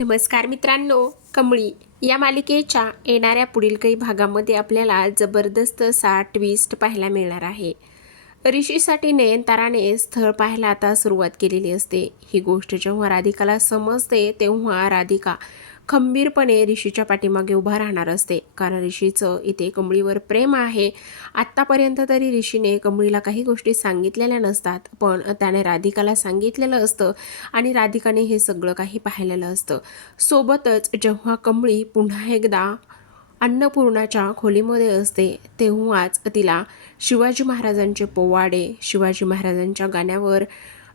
नमस्कार मित्रांनो कमळी या मालिकेच्या येणाऱ्या पुढील काही भागामध्ये आपल्याला जबरदस्त असा ट्विस्ट पाहायला मिळणार आहे. ऋषीसाठी नयनताराने स्थळ पाहायला आता सुरुवात केलेली असते. ही गोष्ट जेव्हा राधिकाला समजते तेव्हा राधिका खंबीरपणे ऋषीच्या पाठीमागे उभा राहणार असते. कारण ऋषीचं इथे कमळीवर प्रेम आहे. आत्तापर्यंत तरी ऋषीने कमळीला काही गोष्टी सांगितलेल्या नसतात. पण त्याने राधिकाला सांगितलेलं असतं आणि राधिकाने हे सगळं काही पाहिलेलं असतं. सोबतच जेव्हा कमळी पुन्हा एकदा अन्नपूर्णाच्या खोलीमध्ये असते तेव्हाच तिला शिवाजी महाराजांचे पोवाडे शिवाजी महाराजांच्या गाण्यावर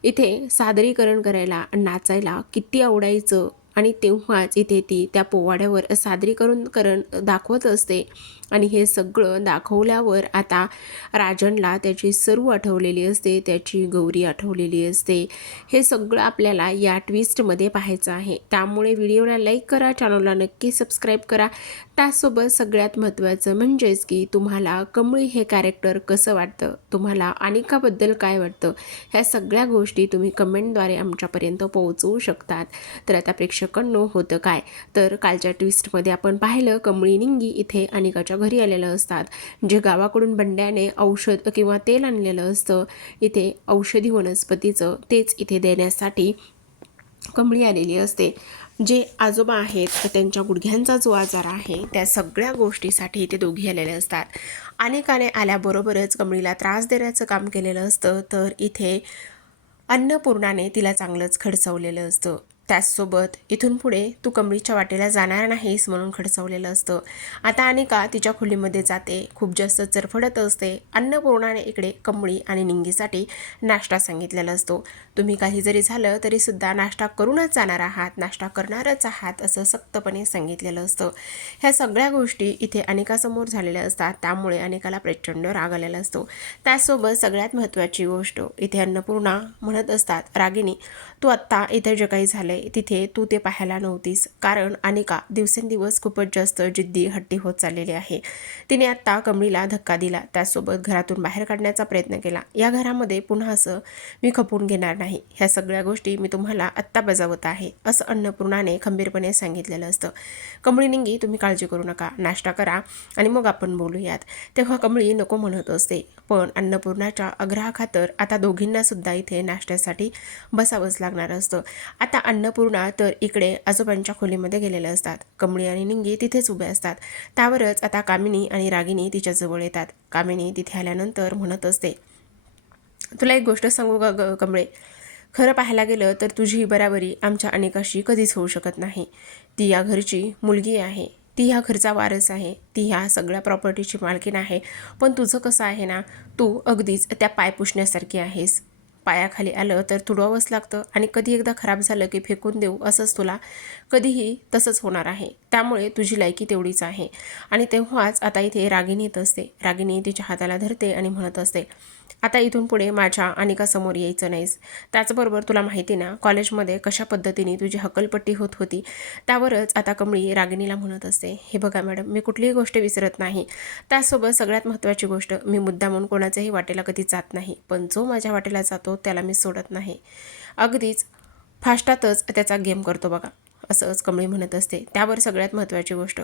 इथे सादरीकरण करायला नाचायला किती आवडायचं आणि तेव्हाच इथे ती त्या पोवाड्यावर सादरीकरण करण दाखवत असते. आणि हे सगळं दाखवल्यावर आता राजनला त्याची सर्व आठवलेली असते त्याची गौरी आठवलेली असते. हे सगळं आपल्याला या ट्विस्टमध्ये पाहायचं आहे. त्यामुळे व्हिडिओला लाईक करा चॅनलला नक्की सबस्क्राईब करा. त्यासोबत सगळ्यात महत्त्वाचं म्हणजेच की तुम्हाला कमळी हे कॅरेक्टर कसं वाटतं? तुम्हाला अनिकाबद्दल काय वाटतं? ह्या सगळ्या गोष्टी तुम्ही कमेंटद्वारे आमच्यापर्यंत पोहोचवू शकतात. तर आता प्रेक्षकांनो होतं काय? तर कालच्या ट्विस्टमध्ये आपण पाहिलं कमळी निंगी इथे अनिकाच्या घरी आलेलं असतात. जे गावाकडून बंड्याने औषध किंवा तेल आणलेलं असतं इथे औषधी वनस्पतीचं तेच इथे देण्यासाठी कमळी आलेली असते. जे आजोबा आहेत त्यांच्या गुडघ्यांचा जो आजार आहे त्या सगळ्या गोष्टीसाठी इथे दोघी आलेले असतात. अनेकाने आल्याबरोबरच कमळीला त्रास देण्याचं काम केलेलं असतं तर इथे अन्नपूर्णाने तिला चांगलंच खडसवलेलं असतं. त्याचसोबत इथून पुढे तू कमळीच्या वाटेला जाणार नाहीस म्हणून खडसवलेलं असतं. आता अनिका तिच्या खोलीमध्ये जाते. खूप जास्त चरफडत असते. अन्नपूर्णाने इकडे कमळी आणि निंगीसाठी नाश्ता सांगितलेला असतो. तुम्ही काही जरी झालं तरीसुद्धा नाश्ता करूनच जाणार आहात. नाश्ता करणारच आहात असं सक्तपणे सांगितलेलं असतं. ह्या सगळ्या गोष्टी इथे अनिकासमोर झालेल्या असतात. त्यामुळे अनिकाला प्रचंड राग आलेला असतो. त्याचसोबत सगळ्यात महत्त्वाची गोष्ट इथे अन्नपूर्णा म्हणत असतात रागिनी तू आत्ता इथे जे काही झालं तिथे तू ते पाहायला नव्हतीस. कारण अनिका दिवसेंदिवस खूपच जास्त जिद्दी हट्टी होत चाललेली आहे. तिने आत्ता कमळीला धक्का दिला. त्यासोबत घरातून बाहेर काढण्याचा प्रयत्न केला. या घरामध्ये पुन्हा असं मी खपून घेणार नाही. ह्या सगळ्या गोष्टी मी तुम्हाला आत्ता बजावत आहे असं अन्नपूर्णाने खंबीरपणे सांगितलेलं असतं. कमळी निंगी तुम्ही काळजी करू नका. नाश्ता करा आणि मग आपण बोलूयात. तेव्हा कमळी नको म्हणत असते. पण अन्नपूर्णाच्या आग्रहाखातर आता दोघींना सुद्धा इथे नाश्त्यासाठी बसावंच लागणार असतं. आता अन्न अन्नपूर्णा तर इकडे आजोबांच्या खोलीमध्ये गेलेल्या असतात. कमळी आणि निंगी तिथेच उभे असतात. त्यावरच आता कामिनी आणि रागिनी तिच्याजवळ येतात. कामिनी तिथे आल्यानंतर म्हणत असते तुला एक गोष्ट सांगू का ग कमळे? खरं पाहायला गेलं तर तुझी ही बराबरी आमच्या अनेकाशी कधीच होऊ शकत नाही. ती या घरची मुलगी आहे. ती ह्या घरचा वारस आहे. ती ह्या सगळ्या प्रॉपर्टीची मालकीण आहे. पण तुझं कसं आहे ना? तू अगदीच त्या पाय पुसण्यासारखी आहेस. पायाखाली आलं तर तुडवावंच लागतं आणि कधी एकदा खराब झालं की फेकून देऊ असंच तुला कधीही तसंच होणार आहे. त्यामुळे तुझी लायकी तेवढीच आहे. आणि तेव्हाच आता इथे रागिणी येत असते. रागिणी तिच्या हाताला धरते आणि म्हणत असते आता इथून पुढे माझ्या अनिकासमोर यायचं नाहीस. त्याचबरोबर तुला माहिती ना कॉलेजमध्ये कशा पद्धतीने तुझी हकलपट्टी होत होती त्यावरच आता कमळी रागिणीला म्हणत असते हे बघा मॅडम मी कुठलीही गोष्ट विसरत नाही. त्याचसोबत सगळ्यात महत्त्वाची गोष्ट मी मुद्दा म्हणून कोणाच्याही वाटेला कधी जात नाही पण जो माझ्या वाटेला जातो त्याला मी सोडत नाही. अगदीच फास्टातच त्याचा गेम करतो बघा असंच कमळी म्हणत असते. त्यावर सगळ्यात महत्त्वाची गोष्ट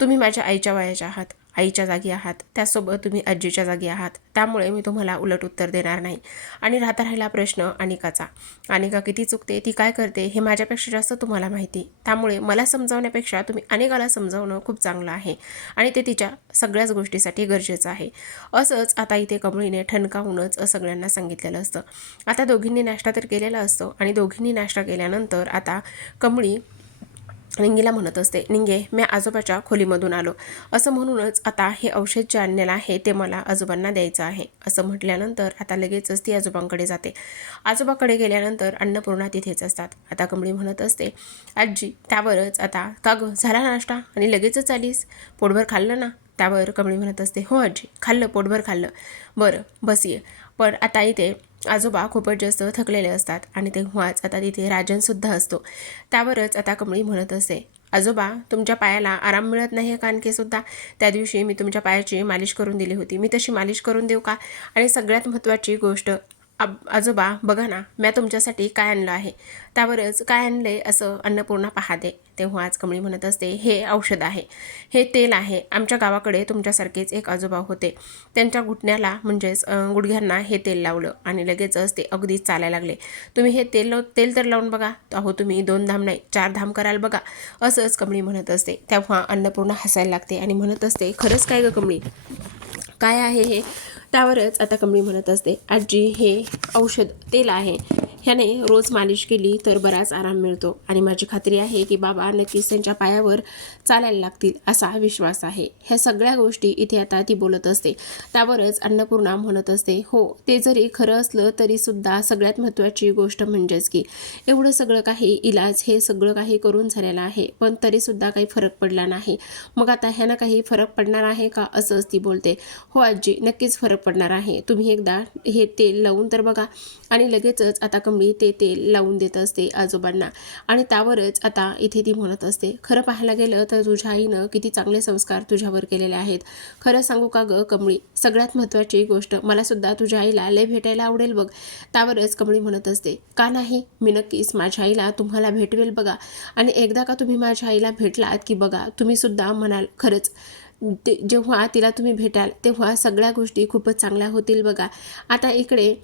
तुम्ही माझ्या आईच्या वयाच्या आहात. आईच्या जागी आहात त्यासोबत तुम्ही आजीच्या जागी आहात. त्यामुळे मी तुम्हाला उलट उत्तर देणार नाही. आणि राहता राहिला प्रश्न अनिकाचा. अनिका किती चुकते ती काय करते हे माझ्यापेक्षा जास्त तुम्हाला माहिती. त्यामुळे मला समजावण्यापेक्षा तुम्ही अनेकाला समजावणं खूप चांगलं आहे. आणि ते तिच्या सगळ्याच गोष्टीसाठी गरजेचं आहे. असंच आता इथे कमळीने ठणकावूनच सगळ्यांना सांगितलेलं असतं. आता दोघींनी नाश्ता तर केलेला असतो आणि दोघींनी नाश्ता केल्यानंतर आता कमळी निंगीला म्हणत असते निंगे मी आजोबाच्या खोलीमधून आलो. असं म्हणूनच आता हे औषध जे आणलेलं आहे ते मला आजोबांना द्यायचं आहे. असं म्हटल्यानंतर आता लगेचच ती आजोबांकडे जाते. आजोबाकडे गेल्यानंतर अन्नपूर्णा तिथेच असतात. आता कमळी म्हणत असते आजी त्यावरच आता का गं? झाला नाश्ता? आणि लगेचच आलीस? पोटभर खाल्लं ना? त्यावर कमळी म्हणत असते हो आजी खाल्लं पोटभर खाल्लं. बरं बस ये. पण आता इथे आजोबा खूपच जास्त थकलेले असतात आणि तेव्हाच आता तिथे राजनसुद्धा असतो. त्यावरच आता कमळी म्हणत असते आजोबा तुमच्या पायाला आराम मिळत नाही कारण की सुद्धा? त्या दिवशी मी तुमच्या पायाची मालिश करून दिली होती. मी तशी मालिश करून देऊ का? आणि सगळ्यात महत्त्वाची गोष्ट आब आजोबा बघा ना मी तुमच्यासाठी काय आणलं आहे? त्यावरच काय आणलंय असं अन्नपूर्णा पाहते. तेव्हा आज कमळी म्हणत असते हे औषध आहे. हे तेल आहे. आमच्या गावाकडे तुमच्यासारखेच एक आजोबा होते. त्यांच्या घुटण्याला म्हणजेच गुडघ्यांना हे तेल लावलं आणि लगेचच ते अगदीच चालायला लागले. तुम्ही हे तेल लाव तेल तर लावून बघा. अहो तुम्ही दोन धाम नाही चार धाम कराल बघा. असंच कमळी म्हणत असते. तेव्हा अन्नपूर्णा हसायला लागते आणि म्हणत असते खरंच काय गं कमळी? काय आहे हे? त्यावरच आता कमळी म्हणत असते आजी हे औषध तेल आहे. ह्याने रोज मालिश केली तर बराच आराम मिळतो. आणि माझी खात्री आहे की बाबा नक्कीच त्यांच्या पायावर चालायला लागतील असा विश्वास आहे. ह्या सगळ्या गोष्टी इथे आता ती बोलत असते. त्यावरच अन्नपूर्णा म्हणत असते हो ते जरी खरं असलं तरीसुद्धा सगळ्यात महत्त्वाची गोष्ट म्हणजेच की एवढं सगळं काही इलाज हे सगळं काही करून झालेलं आहे पण तरीसुद्धा काही फरक पडला नाही. मग आता ह्यानं काही फरक पडणार आहे का? असंच ती बोलते. हो आजी नक्कीच फरक पडणार आहे. तुम्ही एकदा हे तेल लावून तर बघा. आणि लगेचच आता कमळी ते तेल लावून देत असते आजोबांना. आणि त्यावरच आता इथे ती म्हणत असते खरं पाहायला गेलं तर तुझ्या आईनं किती चांगले संस्कार तुझ्यावर केलेले आहेत. खरं सांगू का ग कमळी? सगळ्यात महत्त्वाची गोष्ट मला सुद्धा तुझ्या आईला लय भेटायला आवडेल बघ. त्यावरच कमळी म्हणत असते का नाही? मी नक्कीच माझ्या आईला तुम्हाला भेटवेल बघा. आणि एकदा का तुम्ही माझ्या आईला भेटलात की बघा तुम्ही सुद्धा म्हणाल खरंच ते जेव्हा तिला तुम्ही भेटाल तेव्हा सगळ्या गोष्टी खूपच चांगल्या होतील बघा. आता इकडे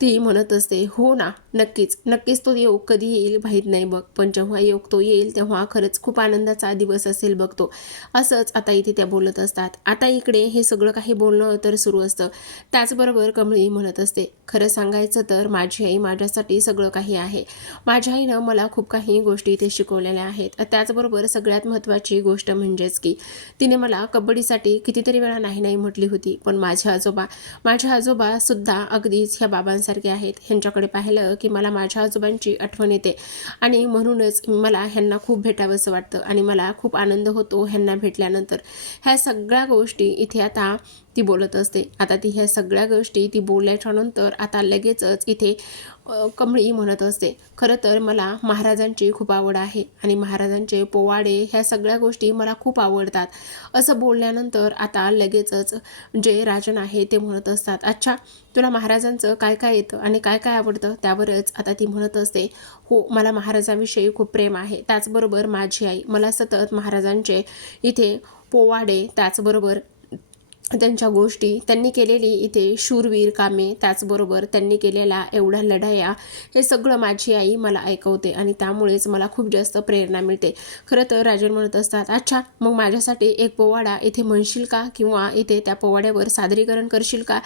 ती म्हणत असते हो ना नक्कीच. नक्कीच तो योग कधी येईल माहीत नाही बघ. पण जेव्हा योग तो येईल तेव्हा खरंच खूप आनंदाचा दिवस असेल बघतो असंच आता इथे त्या बोलत असतात. आता इकडे हे सगळं काही बोलणं तर सुरू असतं. त्याचबरोबर कमळी म्हणत असते खरं सांगायचं तर माझी आई माझ्यासाठी सगळं काही आहे. माझ्या आईनं मला खूप काही गोष्टी इथे शिकवलेल्या आहेत. त्याचबरोबर सगळ्यात महत्त्वाची गोष्ट म्हणजेच की तिने मला कबड्डीसाठी कितीतरी वेळा नाही नाही म्हटली होती. पण माझे आजोबा माझे आजोबासुद्धा अगदीच ह्या बाबांसारखे आहेत. ह्यांच्याकडे पाहिलं की मला माझ्या आजोबांची आठवण येते. आणि म्हणूनच मला ह्यांना खूप भेटावंसं वाटतं. आणि मला खूप आनंद होतो ह्यांना भेटल्यानंतर. ह्या सगळ्या गोष्टी इथे आता ती बोलत असते. आता ती ह्या सगळ्या गोष्टी ती बोलल्याच्यानंतर आता लगेचच इथे कमळी म्हणत असते. खरं तर मला महाराजांची खूप आवड आहे आणि महाराजांचे पोवाडे ह्या सगळ्या गोष्टी मला खूप आवडतात. असं बोलल्यानंतर आता लगेचच जे राजन आहे ते म्हणत असतात अच्छा तुला महाराजांचं काय काय येतं आणि काय काय आवडतं? त्यावरच आता ती म्हणत असते हो मला महाराजांविषयी खूप प्रेम आहे. त्याचबरोबर माझी आई. मला सतत महाराजांचे इथे पोवाडे त्याचबरोबर त्यांच्या गोष्टी. त्यांनी केलेली इथे शूरवीर कामे त्याचबरोबर त्यांनी केलेल्या एवढ्या लढाया हे सगळं माझी आई मला ऐकवते आणि त्यामुळेच मला खूप जास्त प्रेरणा मिळते. खरं तर राजन म्हणत असतात अच्छा मग माझ्यासाठी एक पोवाडा इथे म्हणशील का? किंवा इथे त्या पोवाड्यावर सादरीकरण करशील का?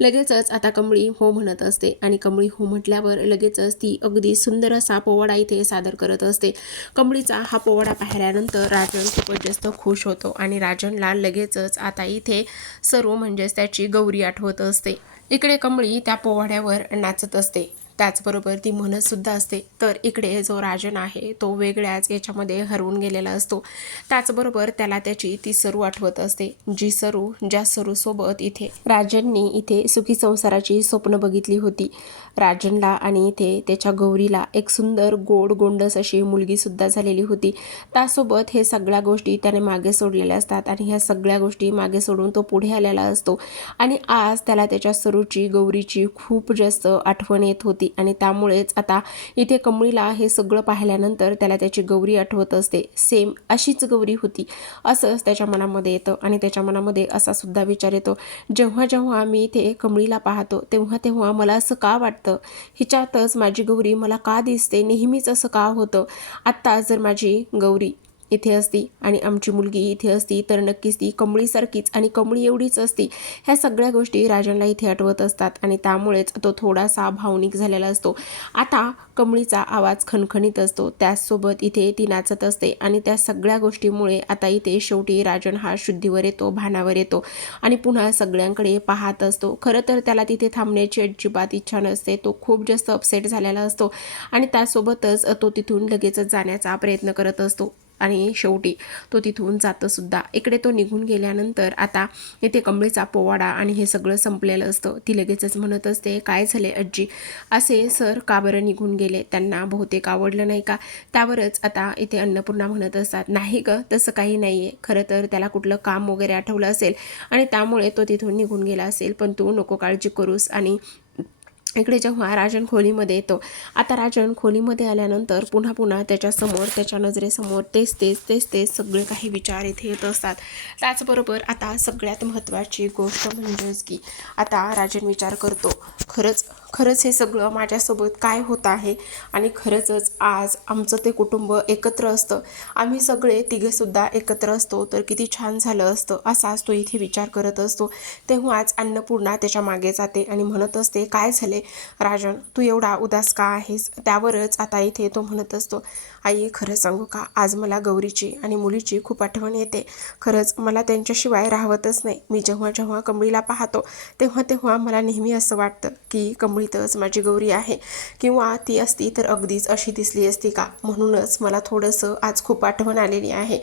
लगेचच आता कमळी हो म्हणत असते आणि कमळी हो म्हटल्यावर लगेचच ती अगदी सुंदर असा पोवाडा इथे सादर करत असते. कमळीचा हा पोवाडा पाहिल्यानंतर राजन खूपच जास्त खुश होतो आणि राजनला लगेचच आता इथे सर्व म्हणजेच त्याची गौरी आठवत असते. इकडे कमळी त्या पोवाड्यावर नाचत असते. त्याचबरोबर ती म्हणतसुद्धा असते तर इकडे जो राजन आहे तो वेगळ्याच याच्यामध्ये हरवून गेलेला असतो. त्याचबरोबर त्याला त्याची ती सरू आठवत असते. जी सरू ज्या सरूसोबत इथे राजननी इथे सुखी संसाराची स्वप्न बघितली होती. राजनला आणि इथे त्याच्या गौरीला एक सुंदर गोड गोंडस अशी मुलगीसुद्धा झालेली होती. त्यासोबत हे सगळ्या गोष्टी त्याने मागे सोडलेल्या असतात आणि ह्या सगळ्या गोष्टी मागे सोडून तो पुढे आलेला असतो. आणि आज त्याला त्याच्या सरूची गौरीची खूप जास्त आठवण येत होती. आणि त्यामुळेच आता इथे कमळीला हे सगळं पाहिल्यानंतर त्याला त्याची गौरी आठवत असते. सेम अशीच गौरी होती. असंच त्याच्या मनामध्ये येतं आणि त्याच्या मनामध्ये असा सुद्धा विचार येतो. जेव्हा जेव्हा मी इथे कमळीला पाहतो तेव्हा तेव्हा मला असं का वाटतं? हिच्यातच माझी गौरी मला का दिसते? नेहमीच असं का होतं? आत्ता जर माझी गौरी इथे असती आणि आमची मुलगी इथे असती तर नक्कीच ती कमळीसारखीच आणि कमळी एवढीच असती. ह्या सगळ्या गोष्टी राजनला इथे आठवत असतात आणि त्यामुळेच तो थोडासा भावनिक झालेला असतो. आता कमळीचा आवाज खणखणीत असतो. त्याचसोबत इथे ती नाचत असते आणि त्या सगळ्या गोष्टीमुळे आता इथे शेवटी राजन हा शुद्धीवर येतो भानावर येतो आणि पुन्हा सगळ्यांकडे पाहत असतो. खरं तर त्याला तिथे थांबण्याची अजिबात इच्छा नसते. तो खूप जास्त अपसेट झालेला असतो आणि त्यासोबतच तो तिथून लगेचच जाण्याचा प्रयत्न करत असतो. आणि शेवटी तो तिथून जातंसुद्धा. इकडे तो निघून गेल्यानंतर आता इथे कमळीचा पोवाडा आणि हे सगळं संपलेलं असतं. ती लगेचच म्हणत असते काय झाले आजी? असे सर का बरं निघून गेले? त्यांना बहुतेक आवडलं नाही का? त्यावरच आता इथे अन्नपूर्णा म्हणत असतात नाही ग तसं काही नाही आहे खरं तर त्याला कुठलं काम वगैरे आठवलं असेल आणि त्यामुळे तो तिथून निघून गेला असेल. पण तू नको काळजी करूस आणि इकडे जेव्हा राजन खोलीमध्ये येतो आता राजन खोलीमध्ये आल्यानंतर पुन्हा पुन्हा त्याच्यासमोर त्याच्या नजरेसमोर तेच तेच तेच तेच सगळे काही विचार इथे येत असतात. त्याचबरोबर आता सगळ्यात महत्त्वाची गोष्ट म्हणजेच की आता राजन विचार करतो खरंच खरंच हे सगळं माझ्यासोबत काय होत आहे आणि खरंचच आज आमचं ते कुटुंब एकत्र असतं. आम्ही सगळे तिघेसुद्धा एकत्र असतो तर किती छान झालं असतं असाच तो इथे विचार करत असतो. तेव्हाच अन्नपूर्णा त्याच्यामागे जाते आणि म्हणत असते काय झाले? राजन तू एवढा उदास का आहेस? त्यावरच आता इथे तो म्हणत असतो आई खरं सांगू का? आज मला गौरीची आणि मुलीची खूप आठवण येते. खरंच मला त्यांच्याशिवाय राहवतच नाही. मी जेव्हा जेव्हा कमळीला पाहतो तेव्हा तेव्हा मला नेहमी असं वाटतं की मुळीतच माझी गौरी आहे. किंवा ती असती तर अगदीच अशी दिसली असती का? म्हणूनच मला थोडंसं आज खूप आठवण आलेली आहे.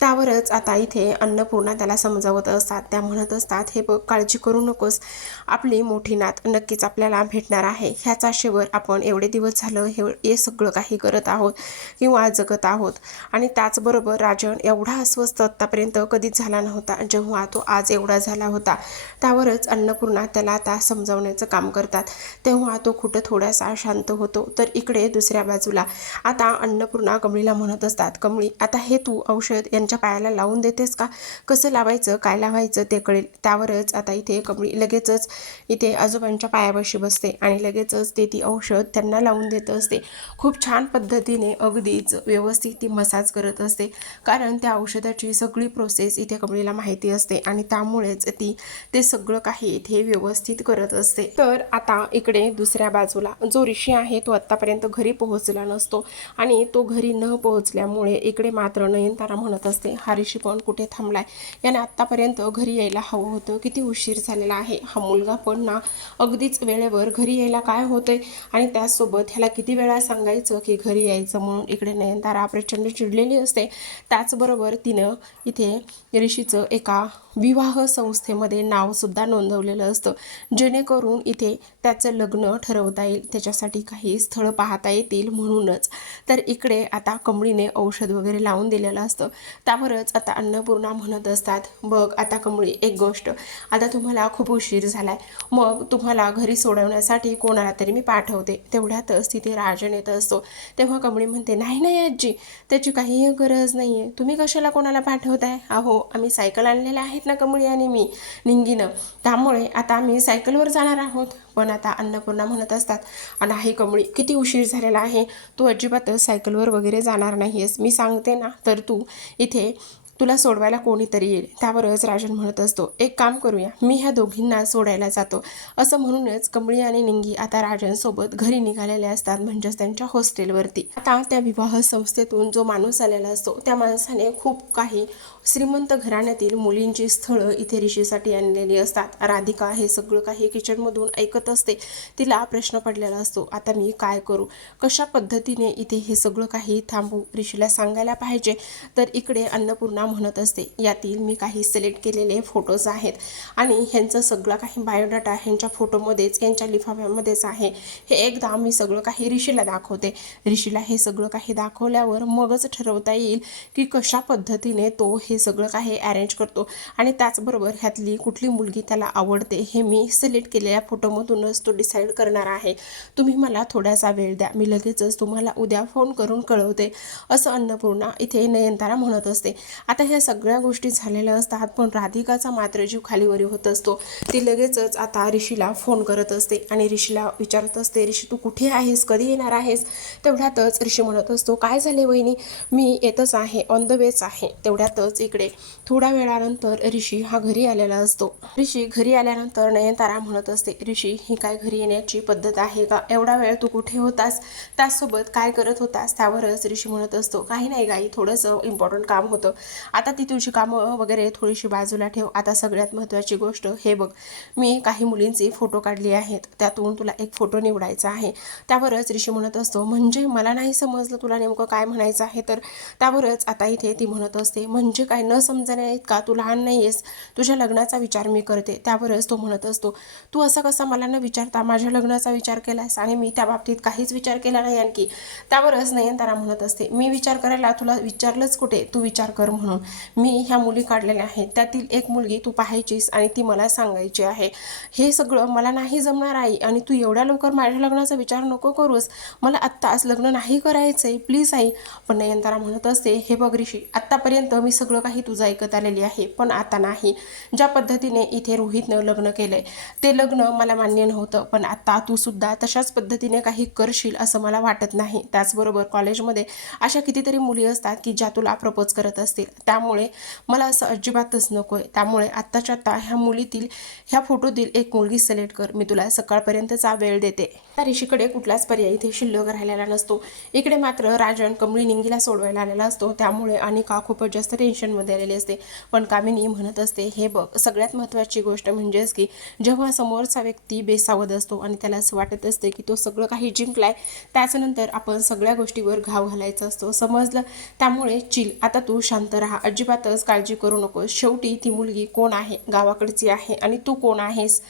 त्यावरच आता इथे अन्नपूर्णा त्याला समजावत असतात. त्या म्हणत असतात हे बघ काळजी करू नकोस. आपली मोठी नात नक्कीच आपल्याला भेटणार आहे. ह्याच आशेवर आपण एवढे दिवस झालं हे हे सगळं काही करत आहोत किंवा जगत आहोत. आणि त्याचबरोबर राजन एवढा अस्वस्थ आत्तापर्यंत कधीच झाला नव्हता जेव्हा तो आज एवढा झाला होता. त्यावरच अन्नपूर्णा त्याला आता समजावण्याचं काम करतात. तेव्हा तो कुठं थोडासा शांत होतो. तर इकडे दुसऱ्या बाजूला. आता अन्नपूर्णा कमळीला म्हणत असतात कमळी आता हे तू औषध यांच्या पायाला लावून देतेस का? कसं लावायचं? काय लावायचं ते कळेल. त्यावरच आता इथे कमळी लगेचच इथे आजोबांच्या पायापाशी बसते आणि लगेचच ते ती औषध त्यांना लावून देत असते. खूप छान पद्धतीने अगदीच व्यवस्थित ती मसाज करत असते. कारण त्या औषधाची सगळी प्रोसेस इथे कमळीला माहिती असते आणि त्यामुळेच ती ते सगळं काही इथे व्यवस्थित करत असते. तर आता इकडे इकडे दुसऱ्या बाजूला जो ऋषी आहे तो आत्तापर्यंत घरी पोहोचला नसतो आणि तो घरी न पोहोचल्यामुळे इकडे मात्र नयनतारा म्हणत असते हा ऋषी पण कुठे थांबलाय? याने आत्तापर्यंत घरी यायला हवं होतं. किती उशीर झालेला आहे. हा मुलगा पण ना अगदीच वेळेवर घरी यायला काय होतंय? आणि त्याचसोबत ह्याला किती वेळा सांगायचं की घरी यायचं म्हणून इकडे नयनतारा प्रचंड चिडलेली असते. त्याचबरोबर तिनं इथे ऋषीचं एका विवाह संस्थेमध्ये नावसुद्धा नोंदवलेलं असतं. जेणेकरून इथे त्याचं लग्न ठरवता येईल त्याच्यासाठी काही स्थळं पाहता येतील म्हणूनच. तर इकडे आता कमळीने औषध वगैरे लावून दिलेलं असतं. त्यावरच आता अन्नपूर्णा म्हणत असतात बघ आता कमळी एक गोष्ट. आता तुम्हाला खूप उशीर झाला आहे मग तुम्हाला घरी सोडवण्यासाठी कोणाला तरी मी पाठवते. तेवढ्यातच तिथे राजन येत असतो. तेव्हा कमळी म्हणते नाही नाही आजी. त्याची काही गरज नाही आहे तुम्ही कशाला कोणाला पाठवताय? अहो आम्ही सायकल आणलेल्या आहेत ना कमळी आणि मी निंगीनं. त्यामुळे आता आम्ही सायकलवर जाणार आहोत. पण आता अन्नपूर्णा म्हणत असतात आणि आहे कमळी किती उशीर झालेला आहे? तू अजिबातच सायकलवर वगैरे जाणार नाही आहेस मी सांगते ना तर तू इथे तुला सोडवायला कोणीतरी येईल. त्यावरच राजन म्हणत असतो एक काम करूया मी ह्या दोघींना सोडायला जातो. असं म्हणूनच कमळी आणि निंगी आता राजनसोबत घरी निघालेले असतात म्हणजेच त्यांच्या हॉस्टेलवरती आता त्या विवाह संस्थेतून जो माणूस आलेला असतो त्या माणसाने खूप काही श्रीमंत घराण्यातील मुलींची स्थळं इथे ऋषीसाठी आणलेली असतात. राधिका हे सगळं काही किचनमधून ऐकत असते. तिला प्रश्न पडलेला असतो आता मी काय करू? कशा पद्धतीने इथे हे सगळं काही थांबू? ऋषीला सांगायला पाहिजे. तर इकडे अन्नपूर्णा म्हणत असते यातील मी काही सिलेक्ट केलेले फोटोज आहेत आणि ह्यांचं सगळं काही बायोडाटा ह्यांच्या फोटोमध्येच यांच्या लिफाफ्यामध्येच आहे. हे एकदा मी सगळं काही ऋषीला दाखवते. ऋषीला हे सगळं काही दाखवल्यावर मगच ठरवता येईल की कशा पद्धतीने तो हे सगळं काही अरेंज करतो. आणि त्याचबरोबर ह्यातली कुठली मुलगी त्याला आवडते हे मी सिलेक्ट केलेल्या फोटोमधूनच तो डिसाईड करणार आहे. तुम्ही मला थोडासा वेळ द्या. मी लगेचच तुम्हाला उद्या फोन करून कळवते. असं अन्नपूर्णा इथे नयनतारा म्हणत असते. आता ह्या सगळ्या गोष्टी झालेल्या असतात पण राधिकाचा मात्र जीव खालीवरी होत असतो. ती लगेचच आता ऋषीला फोन करत असते आणि ऋषीला विचारत असते ऋषी तू कुठे आहेस? कधी येणार आहेस? तेवढ्यातच ऋषी म्हणत असतो काय झाले वहिनी? मी येतच आहे. ऑन द वेच आहे. तेवढ्यातच इकडे. थोड्या वेळानंतर ऋषी हा घरी आलेला असतो. ऋषी घरी आल्यानंतर नयनतारा म्हणत असते ऋषी ही काय घरी येण्याची पद्धत आहे का? एवढा वेळ तू कुठे होतास? त्याचसोबत काय करत होतास? त्यावरच ऋषी म्हणत असतो काही नाही गाई थोडंसं इम्पॉर्टंट काम होतं. आता ती तुझी कामं वगैरे थोडीशी बाजूला ठेव. आता सगळ्यात महत्त्वाची गोष्ट हे बघ. मी काही मुलींचे फोटो काढले आहेत. त्यातून तुला एक फोटो निवडायचा आहे. त्यावरच ऋषी म्हणत असतो म्हणजे? मला नाही समजलं तुला नेमकं काय म्हणायचं आहे. तर त्यावरच आता इथे ती म्हणत असते म्हणजे? काय न समजण्या इतका तू लहान नाही आहेस तुझ्या लग्नाचा विचार मी करते. त्यावरच तो म्हणत असतो. तू असं कसं मला न विचारता माझ्या लग्नाचा विचार केलास आणि मी त्या बाबतीत काहीच विचार केला नाही आणखी. त्यावरच नयनतारा म्हणत असते. मी विचार करायला तुला विचारलंच कुठे? तू विचार कर म्हणून. म्हणून मी ह्या मुली काढलेल्या आहेत. त्यातील एक मुलगी तू पाहायचीस आणि ती मला सांगायची आहे. हे सगळं मला नाही जमणार आई. आणि तू एवढ्या लवकर माझ्या लग्नाचा विचार नको करूस. मला आत्ताच लग्न नाही करायचं आहे प्लीज आई. पण नयनतारा म्हणत असते हे बघ ऋषी आत्तापर्यंत मी सगळं काही तुझं ऐकत आलेली आहे पण आता नाही. ज्या पद्धतीने इथे रोहितनं लग्न केलंय ते लग्न मला मान्य नव्हतं पण आता तू सुद्धा तशाच पद्धतीने काही करशील असं मला वाटत नाही. त्याचबरोबर कॉलेजमध्ये अशा कितीतरी मुली असतात की ज्या तुला प्रपोज करत असतील. त्यामुळे मला असं अजिबातच नको आहे त्यामुळे आत्ताच्या आत्ता ह्या मुलीतील ह्या फोटोतील एक मुलगी सिलेक्ट कर. मी तुला सकाळपर्यंतचा वेळ देते. त्या ऋषीकडे कुठलाच पर्याय इथे शिल्लक राहिलेला नसतो. इकडे मात्र राजन कमळी निंगीला सोडवायला आलेला असतो. त्यामुळे अनिका खूपच जास्त टेन्शन टेन्शनमध्ये आलेली असते. पण कामिनी म्हणत असते हे बघ सगळ्यात महत्त्वाची गोष्ट म्हणजेच की जेव्हा समोरचा व्यक्ती बेसावध असतो आणि त्याला असं वाटत असते की तो सगळं काही जिंकलाय त्याच्यानंतर आपण सगळ्या गोष्टीवर घाव घालायचा असतो. समजलं? त्यामुळे चिल आता तू शांत राहा. अजिबातच काळजी करू नकोस. शेवटी ती मुलगी कोण आहे? गावाकडची आहे आणि तू कोण आहेस?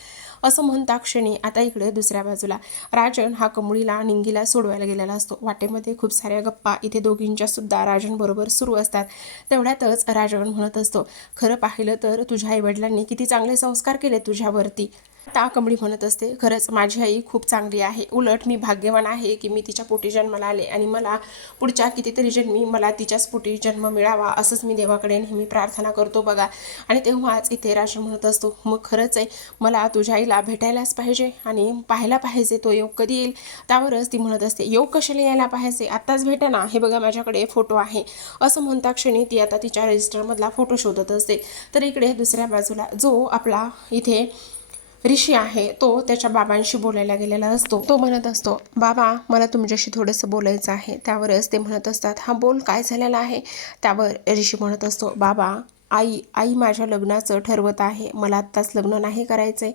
असं म्हणता क्षणी आता इकडे दुसऱ्या बाजूला. राजन हा कमळीला निंगीला सोडवायला गेलेला असतो. वाटेमध्ये खूप साऱ्या गप्पा इथे दोघींच्या सुद्धा राजन बरोबर सुरू असतात. तेवढ्यातच राजन म्हणत असतो खरं पाहिलं तर तुझ्या आईवडिलांनी किती चांगले संस्कार केले तुझ्यावरती. ताकंबडी म्हणत असते. खरंच माझी आई खूप चांगली आहे. उलट मी भाग्यवान आहे की मी तिच्या पोटी जन्माला आले आणि मला पुढच्या कितीतरी जन्मी मला तिच्याच पोटी जन्म मिळावा असंच मी देवाकडे नेहमी प्रार्थना करतो बघा. आणि तेव्हाच इथे राजा म्हणत असतो मग खरंच आहे मला तुझ्या आईला भेटायलाच पाहिजे आणि पाहायला पाहिजे तो योग कधी येईल? त्यावरच ती म्हणत असते योग कशाला यायला पाहिजे? आत्ताच भेटा ना. हे बघा माझ्याकडे फोटो आहे. असं म्हणता क्षणी ती आता तिच्या रजिस्टरमधला फोटो शोधत असते. तर इकडे दुसऱ्या बाजूला जो आपला इथे ऋषी आहे तो त्याच्या बाबांशी बोलायला गेलेला असतो. तो म्हणत असतो बाबा मला तुमच्याशी थोडंसं बोलायचं आहे. त्यावरच ते म्हणत असतात हा बोल काय झालेला आहे? त्यावर ऋषी म्हणत असतो बाबा आई आई माझ्या लग्नाचं ठरवत आहे. मला आत्ताच लग्न नाही करायचं आहे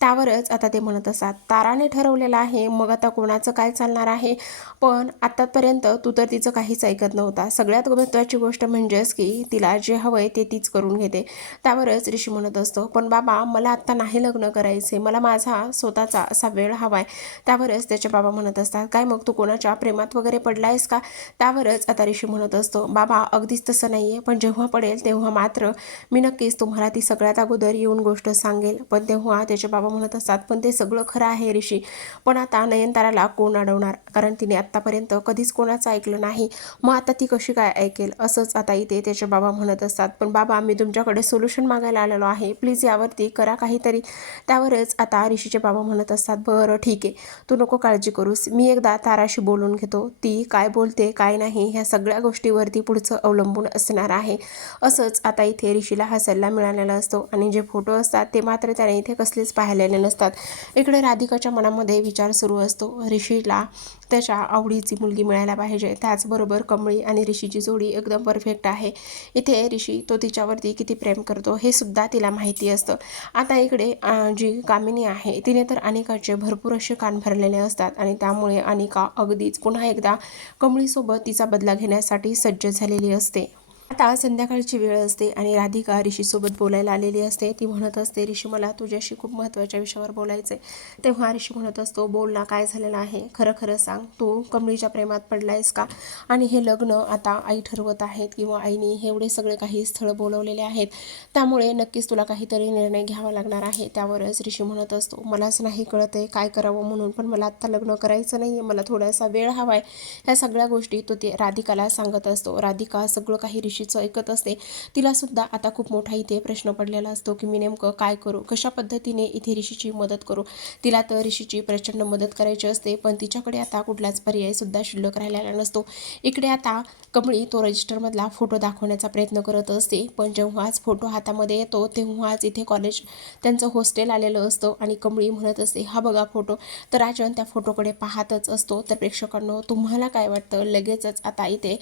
त्यावरच आता ते म्हणत असतात ताराने ठरवलेलं आहे मग आता कोणाचं काय चालणार आहे? पण आत्तापर्यंत तू तर तिचं काहीच ऐकत नव्हता. सगळ्यात महत्त्वाची गोष्ट म्हणजेच की तिला जे हवं आहे ते तीच करून घेते. त्यावरच ऋषी म्हणत असतो पण बाबा मला आत्ता नाही लग्न करायचे मला माझा स्वतःचा असा वेळ हवा आहे त्यावरच त्याचे बाबा म्हणत असतात काय मग तू कोणाच्या प्रेमात वगैरे पडला आहेस का? त्यावरच आता ऋषी म्हणत असतो बाबा अगदीच तसं नाही आहे पण जेव्हा पडेल तेव्हा मात मात्र मी नक्कीच तुम्हाला ती सगळ्यात अगोदर येऊन गोष्ट सांगेल. पण तेव्हा त्याचे बाबा म्हणत असतात पण ते सगळं खरं आहे ऋषी. पण आता नयनताराला कोण अडवणार? कारण तिने आत्तापर्यंत कधीच कोणाचं ऐकलं नाही. मग आता ती कशी काय ऐकेल? असंच आता इथे त्याचे बाबा म्हणत असतात. पण बाबा मी तुमच्याकडे सोल्युशन मागायला आलेलो आहे. प्लीज यावरती करा काहीतरी. त्यावरच आता ऋषीचे बाबा म्हणत असतात बरं ठीक आहे. तू नको काळजी करूस. मी एकदा ताराशी बोलून घेतो. ती काय बोलते काय नाही ह्या सगळ्या गोष्टीवरती पुढचं अवलंबून असणार आहे. असंच आता इथे ऋषीला हा सल्ला मिळालेला असतो. आणि जे फोटो असतात ते मात्र त्याने इथे कसलेच पाहिलेले नसतात. इकडे राधिकाच्या मनामध्ये विचार सुरू असतो. ऋषीला त्याच्या आवडीची मुलगी मिळायला पाहिजे. त्याचबरोबर कमळी आणि ऋषीची जोडी एकदम परफेक्ट आहे. इथे ऋषी तो तिच्यावरती किती प्रेम करतो हे सुद्धा तिला माहिती असतं. आता इकडे जी कामिनी आहे तिने तर अनेकाचे भरपूर असे कान भरलेले असतात. आणि त्यामुळे अनेका अगदीच पुन्हा एकदा कमळीसोबत तिचा बदला घेण्यासाठी सज्ज झालेली असते. आता संध्याकाळची वेळ असते आणि राधिका ऋषीसोबत बोलायला आलेली असते. ती म्हणत असते ऋषी मला तुझ्याशी खूप महत्त्वाच्या विषयावर बोलायचं आहे तेव्हा ऋषी म्हणत असतो बोल ना काय झालेलं आहे? खरं खरं सांग. तू कमळीच्या प्रेमात पडलायस का? आणि हे लग्न आता आई ठरवत आहेत किंवा आईने हे एवढे सगळे काही स्थळं बोलवलेले आहेत. त्यामुळे नक्कीच तुला काहीतरी निर्णय घ्यावा लागणार आहे. त्यावरच ऋषी म्हणत असतो मलाच नाही कळत आहे काय करावं म्हणून पण मला आत्ता लग्न करायचं नाही आहे मला थोडासा वेळ हवा आहे ह्या सगळ्या गोष्टी तो ते राधिकाला सांगत असतो. राधिका सगळं काही दिवशीचं ऐकत असते. तिला सुद्धा आता खूप मोठा इथे प्रश्न पडलेला असतो की मी नेमकं काय करू? कशा पद्धतीने इथे ऋषीची मदत करू? तिला तर ऋषीची प्रचंड मदत करायची असते पण तिच्याकडे आता कुठलाच पर्यायसुद्धा शिल्लक राहिलेला नसतो. इकडे आता कमळी तो रजिस्टरमधला फोटो दाखवण्याचा प्रयत्न करत असते पण जेव्हाच फोटो हातामध्ये येतो तेव्हाच इथे कॉलेज त्यांचं हॉस्टेल आलेलं असतं आणि कमळी म्हणत असते हा बघा फोटो तर राजन त्या फोटोकडे पाहतच असतो. तर प्रेक्षकांनो तुम्हाला काय वाटतं? लगेचच आता इथे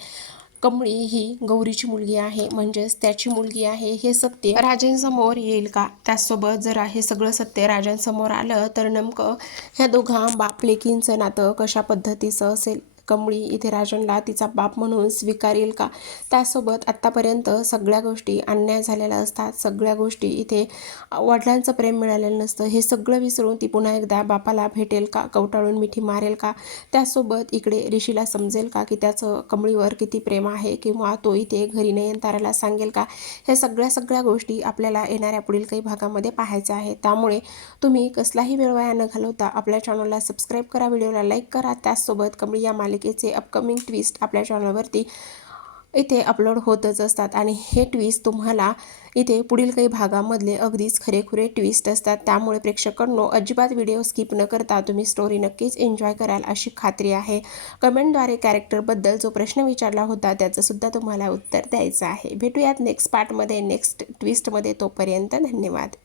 कमळी ही गौरीची मुलगी आहे म्हणजेच त्याची मुलगी आहे हे सत्य राजांसमोर येईल का? त्याचसोबत जर हे सगळं सत्य राजांसमोर आलं तर नेमकं ह्या दोघा बापलेकींचं नातं कशा पद्धतीचं असेल? कमळी इथे राजनला तिचा बाप म्हणून स्वीकारेल का? त्यासोबत आत्तापर्यंत सगळ्या गोष्टी अन्याय झालेल्या असतात. सगळ्या गोष्टी इथे वडिलांचं प्रेम मिळालेलं नसतं. हे सगळं विसरून ती पुन्हा एकदा बापाला भेटेल का? कवटाळून मिठी मारेल का? त्यासोबत इकडे ऋषीला समजेल का की त्याचं कमळीवर किती प्रेम आहे किंवा तो इथे घरी नयनताराला सांगेल का? हे सगळ्या सगळ्या गोष्टी आपल्याला येणाऱ्या पुढील काही भागामध्ये पाहायच्या आहे त्यामुळे तुम्ही कसलाही वेळ वाया न घालवता आपल्या चॅनलला सबस्क्राईब करा व्हिडिओला लाईक करा. त्याचसोबत कमळी या मालिकेचे अपकमिंग ट्विस्ट आपल्या चॅनलवरती इथे अपलोड होतच असतात. आणि हे ट्विस्ट तुम्हाला इथे पुढील काही भागामधले अगदीच खरेखुरे ट्विस्ट असतात. त्यामुळे प्रेक्षकांनो अजिबात व्हिडिओ स्किप न करता तुम्ही स्टोरी नक्कीच एन्जॉय कराल अशी खात्री आहे. कमेंटद्वारे कॅरेक्टरबद्दल जो प्रश्न विचारला होता त्याचंसुद्धा तुम्हाला उत्तर द्यायचं आहे. भेटूयात नेक्स्ट पार्टमध्ये नेक्स्ट ट्विस्टमध्ये तोपर्यंत धन्यवाद.